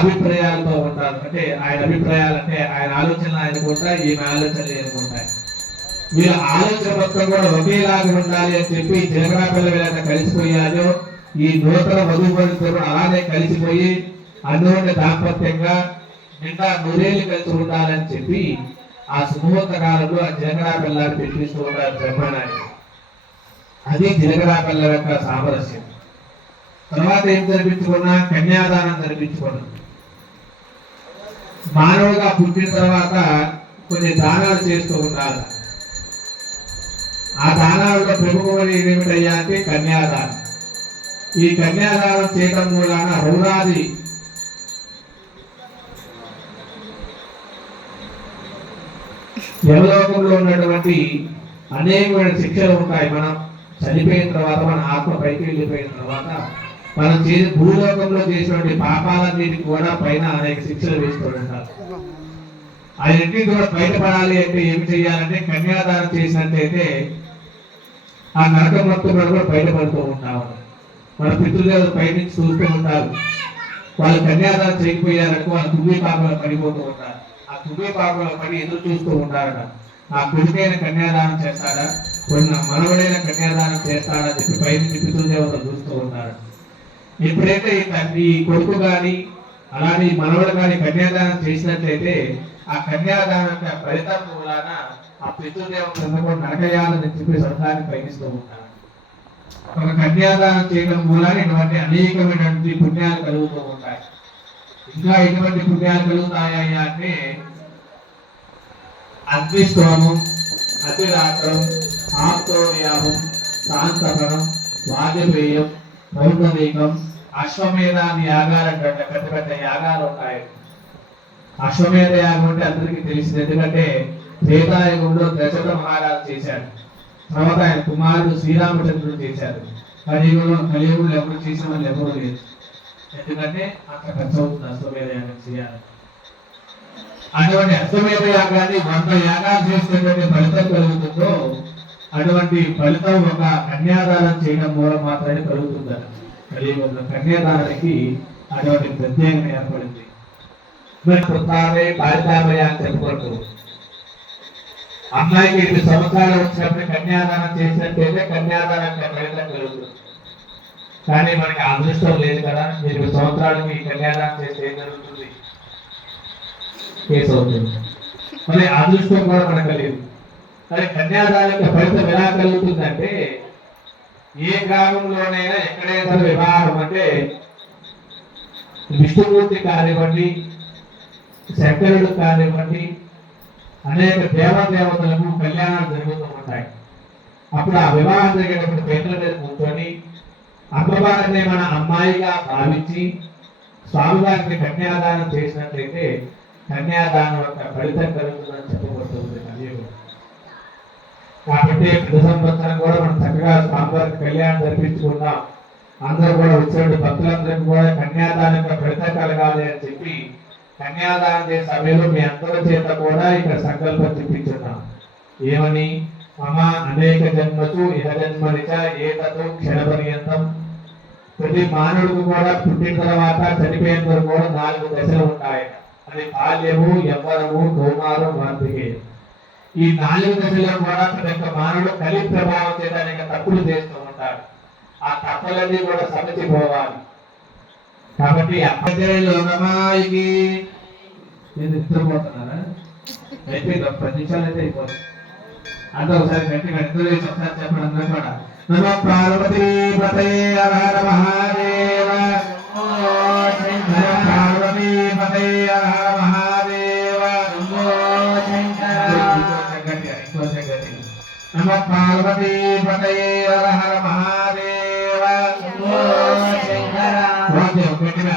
అభిప్రాయాలతో ఉంటారు. అంటే ఆయన అభిప్రాయాలు అంటే ఆయన ఆలోచనలు ఆయనకు ఉంటాయి, ఈమె ఆలోచనలు ఆయనకు ఉంటాయి. వీళ్ళ ఆలోచన మొత్తం కూడా ఒకేలాగా ఉండాలి అని చెప్పి జనగణ పిల్లలు ఎలా కలిసిపోయాయో ఈ నూతన వధువులతో కూడా అలానే కలిసిపోయి అన్యోన్య దాంపత్యంగా నిండా నూరేళ్ళు కలిసి ఉండాలని చెప్పి ఆ సుముహూర్త కాలంలో ఆ జనగణ పిల్లాన్ని పెట్టిస్తూ ఉంటారు బ్రహ్మనాయుడు. అది జనగణ పిల్లల యొక్క సామరస్యం. తర్వాత ఏం జరిపించుకున్నా కన్యాదానం జరిపించుకున్నాం. మానవుగా పుట్టిన తర్వాత కొన్ని దానాలు చేస్తూ ఉండాలి. ఆ దానాలలో ప్రముఖమైనది ఏమిటయ్యా అంటే కన్యాదానం. ఈ కన్యాదానం చేయడం మూలాన హౌరాది యమలోకంలో ఉన్నటువంటి అనేకమైన శిక్షలు ఉంటాయి. మనం చనిపోయిన తర్వాత మన ఆత్మ పైకి వెళ్ళిపోయిన తర్వాత మనం భూలోకంలో చేసినటువంటి పాపాలన్నిటికి కూడా పైన అనేక శిక్షలు వేస్తూ ఉంటారు. అవన్నీ కూడా బయటపడాలి అంటే ఏమి చేయాలంటే కన్యాదానం చేసినట్లయితే ఆ నరకం మొత్తం కూడా బయటపడుతూ ఉంటాము. మన పితృదేవులు పైనుంచి చూస్తూ ఉంటారు. వాళ్ళు కన్యాదానం చేయకపోయారనుకో వాళ్ళు తుమ్మి పాపలో పడిపోతూ ఉంటారు. ఆ తుమ్మి పాపలో పడి ఎదురు చూస్తూ ఉంటారట. ఆ కొడుకైన కన్యాదానం చేస్తాడా, కొన్ని మనవడైన కన్యాదానం చేస్తాడని చెప్పి పైనుంచి పితృదేవతలు చూస్తూ ఉంటారు. ఎప్పుడైతే ఈ కొడుకు కానీ అలానే మనవడు కానీ కన్యాదానం చేసినట్లయితే ఆ కన్యాదానం యొక్క ఫలితం మూలాన ఆ పితృదేవతలు నరకయాలని చెప్పి స్వర్గాన్ని పయనిస్తూ ఉంటారు. ఒక కన్యాదానం చేయడం మూలాన ఇటువంటి అనేకమైనటువంటి పుణ్యాలు కలుగుతూ ఉంటాయి. ఇంకా ఎటువంటి పుణ్యాలు కలుగుతాయా అంటే అగ్నిష్టోమం, అతిరాత్రం, ఆప్తోర్యామం, శాంతపరం, వాజపేయం, పౌర్ణమీకం, అశ్వమేధాన్ని యాగాలంటే పెద్ద పెద్ద యాగాలు ఉంటాయి. అశ్వమేధ యాగం అంటే అందరికీ తెలిసింది. ఎందుకంటే త్రేతాయుగంలో దశరథ మహారాజు చేశాడు. తర్వాత ఆయన కుమారుడు శ్రీరామచంద్రుడు చేశారు. కలియుగంలో ఎవరు చేసిన వాళ్ళు ఎవరు లేదు. ఎందుకంటే అంత ఖర్చు అవుతుంది అశ్వమేధ యాగం చేయాలి. అటువంటి అశ్వమేధ యాగాన్ని 100 యాగాలు చేసినటువంటి ఫలితం కలుగుతుందో అటువంటి ఫలితం ఒక కన్యాదానం చేయడం మూలం మాత్రమే కలుగుతుందని కలియుగంలో కన్యాదానానికి అటువంటి ప్రత్యేకత ఏర్పడింది. బాలితామయ అని చెప్పుకుంటూ అమ్మాయికి 8 సంవత్సరాలు వచ్చినప్పుడు కన్యాదానం చేసినట్టయితే కన్యాదానం ఫలితం కలుగుతుంది. కానీ మనకి అదృష్టం లేదు కదా. 8 సంవత్సరాలకి కన్యాదానం చేస్తే ఏం జరుగుతుంది? కేసు అవుతుంది. మరి అదృష్టం కూడా మనకు లేదు. మరి కన్యాదానం ఫలితం ఎలా కలుగుతుందంటే ఏ గ్రామంలోనైనా ఎక్కడైనా వివాహం అంటే విష్ణుమూర్తి కానివ్వండి, శంకరుడు కానివ్వండి, అనేక దేవతలకు కళ్యాణాలు జరుగుతూ ఉంటాయి. అప్పుడు ఆ వివాహం జరిగేటప్పుడు పేర్ల మీద కూర్చొని అమ్మవారిని మన అమ్మాయిగా భావించి స్వామివారికి కన్యాదానం చేసినట్లయితే కన్యాదానం యొక్క ఫలితం కలుగుతుందని చెప్పబడుతుంది కలియుగం. కాబట్టి ప్రతి సంవత్సరం కూడా మనం చక్కగా స్వామివారికి కళ్యాణం జరిపించుకుందాం. అందరూ కూడా వచ్చిన భక్తులందరికీ కూడా కన్యాదానం యొక్క ఫలితం కలగాలి అని చెప్పి కన్యాదానం చేసే సమయంలో మీ అందరి చేత కూడా ఇక్కడ సంకల్పం చెప్పించున్నాం. ఏమని? మమ అనేక జన్మసు ఇహ జన్మనిచ ఏతతో క్షణపర్యంతం. ప్రతి మానవుడికి కూడా పుట్టిన తర్వాత చనిపోయేంత వరకు కూడా 4 దశలు ఉంటాయి. అది బాల్యము, యవ్వనము, కౌమారం, వార్ధక్యం. ఈ 4 దశలో కూడా ప్రతి ఒక్క మానవుడు కలి ప్రభావం చేత అనేక తప్పులు చేస్తూ ఉంటాడు. ఆ తప్పులన్నీ కూడా సమచిపోవాలి. కాబట్టి అమ్మాయికి నేను నిద్రపోతున్నారా? అయిపోయింది. 10 నిమిషాలు అయితే అయిపోతుంది. అంటే ఒకసారి గట్టిగా నిద్ర చేసి ఒకసారి చెప్పండి అందరూ కూడా. నమో పార్వతీ పతయే హర హర మహాదేవ. నమో పార్వతీ పతయే హర హర మహాదేవ. నమో పార్వతీ పతయే హర హర మహాదేవ. గట్టిగా